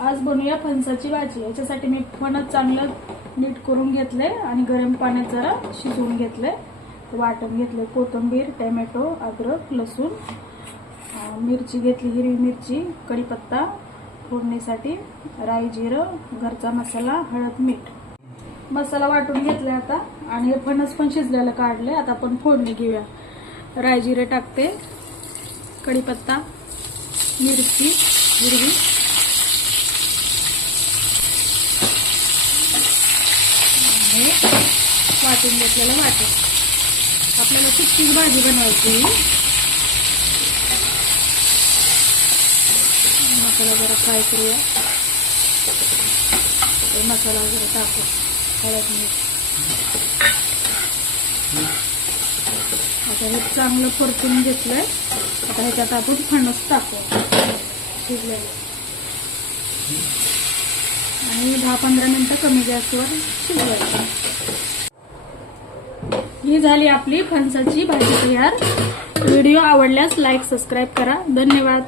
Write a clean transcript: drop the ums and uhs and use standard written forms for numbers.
आज बनवूया फणसाची भाजी। याच्यासाठी मी फणस चांगलं नीट करून घेतले आणि गरम पाण्यात जरा शिजवून घेतले, वाटून घेतले। कोथिंबीर, टोमॅटो, अद्रक, लसूण, मिरची घेतली, हिरवी मिरची, कढीपत्ता फोडणीसाठी, राई, जिरं, घरचा मसाला, हळद, मीठ। मसाला वाटून घेतला आता आणि हे फणस पण शिजलेलं काढले। आता आपण फोडणी घेऊया। राई, जिरे टाकते, कढीपत्ता, मिरची हिरवी, वाटून घेतलेलं वाटण। आपल्याला सुकीच भाजी बनवायची। मसाला जरा फ्राय करूया। मसाला वगैरे टाकू, हळद, मीठ। आता हे चांगलं परतून घेतलंय। आता ह्याच्यात आपण फणस टाकू शिजलेलं आणि 10-15 मिनिटं कमी गॅसवर शिजवायचं। ही झाली आपली फणसाची भाजी तयार। व्हिडिओ आवडल्यास लाईक, सबस्क्राईब करा। धन्यवाद।